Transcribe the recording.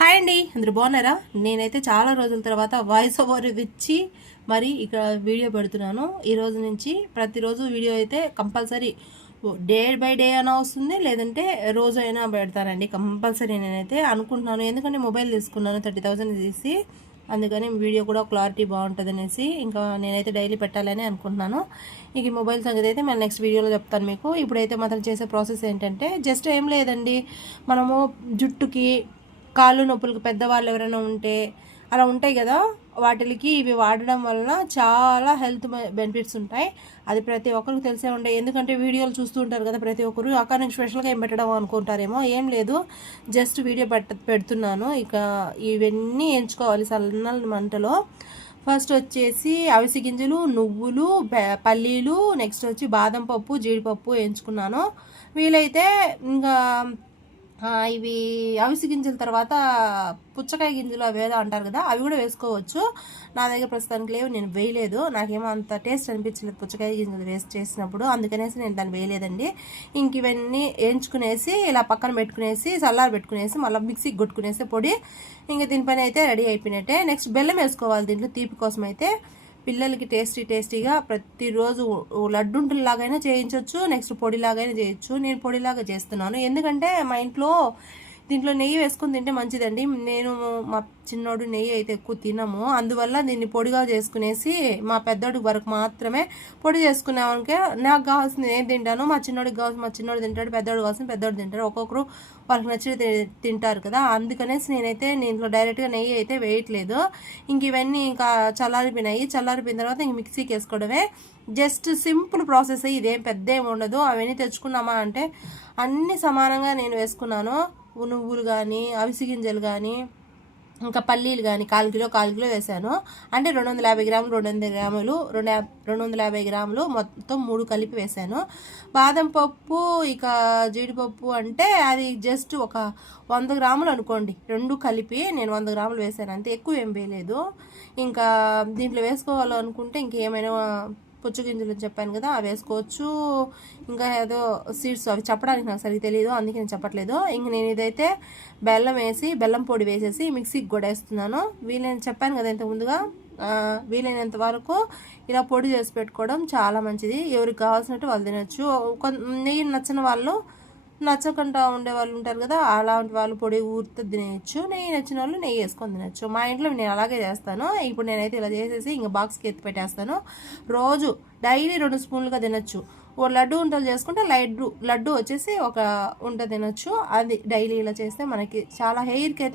Hi అండి అందరు బాగున్నారా? నేనైతే చాలా రోజుల తర్వాత వాయిస్ ఓవర్ ఇచ్చి మరి ఇక్కడ వీడియో పెడుతున్నాను. ఈ రోజు నుంచి ప్రతిరోజు వీడియో అయితే కంపల్సరీ డే బై డే అయినా వస్తుంది లేదంటే రోజు అయినా పెడతానండి. కంపల్సరీ నేనైతే అనుకుంటున్నాను. ఎందుకంటే మొబైల్ తీసుకున్నాను థర్టీ థౌసండ్ తీసి అందుకని వీడియో కూడా క్లారిటీ బాగుంటుంది అనేసి ఇంకా నేనైతే డైలీ పెట్టాలని అనుకుంటున్నాను. ఇక ఈ మొబైల్ సంగతి అయితే నేను నెక్స్ట్ వీడియోలో చెప్తాను మీకు. ఇప్పుడైతే మాత్రం చేసే ప్రాసెస్ ఏంటంటే జస్ట్ ఏం లేదండి. మనము జుట్టుకి కాళ్ళు నొప్పులకు పెద్దవాళ్ళు ఎవరైనా ఉంటే అలా ఉంటాయి కదా? వాటికి ఇవి వాడడం వలన చాలా హెల్త్ బెనిఫిట్స్ ఉంటాయి. అది ప్రతి ఒక్కరికి తెలిసే ఉంటాయి ఎందుకంటే వీడియోలు చూస్తూ ఉంటారు కదా ప్రతి ఒక్కరు. అక్కడ నుంచి స్పెషల్గా ఏం పెట్టడం అనుకుంటారేమో? ఏం లేదు. జస్ట్ వీడియో పెట్ట పెడుతున్నాను. ఇక ఇవన్నీ ఎంచుకోవాలి సన్న మంటలో. ఫస్ట్ వచ్చేసి అవిసి గింజలు నువ్వులు పల్లీలు నెక్స్ట్ వచ్చి బాదం పప్పు జీడిపప్పు ఎంచుకున్నాను. వీలైతే ఇంకా ఇవి అవిసి గింజల తర్వాత పుచ్చకాయ గింజలు అవి ఏదో అంటారు కదా అవి కూడా వేసుకోవచ్చు. నా దగ్గర ప్రస్తుతానికి లేవు నేను వేయలేదు. నాకేమో అంత టేస్ట్ అనిపించలేదు పుచ్చకాయ గింజలు వేస్ట్ చేసినప్పుడు. అందుకనేసి నేను దాన్ని వేయలేదండి. ఇంక ఇవన్నీ వేయించుకునేసి ఇలా పక్కన పెట్టుకునేసి చల్లారు పెట్టుకునేసి మళ్ళీ మిక్సీకి కొట్టుకునేసి పొడి ఇంక దీనిపైన అయితే రెడీ అయిపోయినట్టే. నెక్స్ట్ బెల్లం వేసుకోవాలి దీంట్లో తీపి కోసం అయితే పిల్లలకి టేస్టీ టేస్టీగా ప్రతిరోజు లడ్డుంటులాగైనా చేయించవచ్చు నెక్స్ట్ పొడిలాగైనా చేయొచ్చు నేను పొడిలాగా చేస్తున్నాను. ఎందుకంటే మా ఇంట్లో దీంట్లో నెయ్యి వేసుకొని తింటే మంచిదండి. నేను మా చిన్నోడు నెయ్యి అయితే ఎక్కువ తినము. అందువల్ల దీన్ని పొడిగా చేసుకునేసి మా పెద్దోడికి వరకు మాత్రమే పొడి చేసుకునేవానికి నాకు కావాల్సింది నేను తింటాను. మా చిన్నోడికి కావాల్సిన మా చిన్నోడు తింటాడు పెద్దోడు కావాల్సింది పెద్దోడు తింటారు ఒక్కొక్కరు వాళ్ళకి నచ్చి తింటారు కదా. అందుకనేసి నేనైతే దీంట్లో డైరెక్ట్గా నెయ్యి అయితే వేయట్లేదు. ఇంక ఇవన్నీ ఇంకా చల్లారిపోయినాయి. చల్లారిపోయిన తర్వాత ఇంక మిక్సీకి వేసుకోవడమే. జస్ట్ సింపుల్ ప్రాసెస్ ఇదేం పెద్ద ఏమి ఉండదు. అవన్నీ తెచ్చుకున్నామా అంటే అన్ని సమానంగా నేను వేసుకున్నాను. నువ్వులు కానీ అవిసి గింజలు కానీ ఇంకా పల్లీలు కానీ కాలు కిలో కాలు కిలో వేసాను. అంటే రెండు వందల యాభై గ్రాములు రెండు వందల గ్రాములు రెండు రెండు వందల యాభై గ్రాములు మొత్తం మూడు కలిపి వేసాను. బాదం పప్పు ఇక జీడిపప్పు అంటే అది జస్ట్ ఒక వంద గ్రాములు అనుకోండి. రెండు కలిపి నేను వంద గ్రాములు వేసాను. అంతే ఎక్కువ ఏం వేయలేదు. ఇంకా దీంట్లో వేసుకోవాలనుకుంటే ఇంకేమైనా పుచ్చు గింజలు చెప్పాను కదా అవి వేసుకోవచ్చు. ఇంకా ఏదో సీడ్స్ అవి చెప్పడానికి నాకు సరిగ్గా తెలియదు అందుకే నేను చెప్పట్లేదు. ఇంక నేను ఇదైతే బెల్లం వేసి బెల్లం పొడి వేసేసి మిక్సీకి కూడా వేస్తున్నాను. వీలైన చెప్పాను కదా ఇంత ముందుగా? వీలైనంత వరకు ఇలా పొడి చేసి పెట్టుకోవడం చాలా మంచిది. ఎవరికి కావాల్సినట్టు వాళ్ళు తినచ్చు. నెయ్యి నచ్చిన వాళ్ళు నచ్చకుండా ఉండే వాళ్ళు ఉంటారు కదా అలాంటి వాళ్ళు పొడి ఊరితో తినేయచ్చు. నెయ్యి నచ్చిన వాళ్ళు నెయ్యి వేసుకొని తినచ్చు. మా ఇంట్లో నేను అలాగే చేస్తాను. ఇప్పుడు నేనైతే ఇలా చేసేసి ఇంకా బాక్స్కి ఎత్తి పెట్టేస్తాను. రోజు డైలీ రెండు స్పూన్లుగా తినచ్చు. ఓ లడ్డు ఉంటలు చేసుకుంటే లడ్డు లడ్డు వచ్చేసి ఒక ఉంట తినచ్చు. అది డైలీ ఇలా చేస్తే మనకి చాలా హెయిర్కి అయితే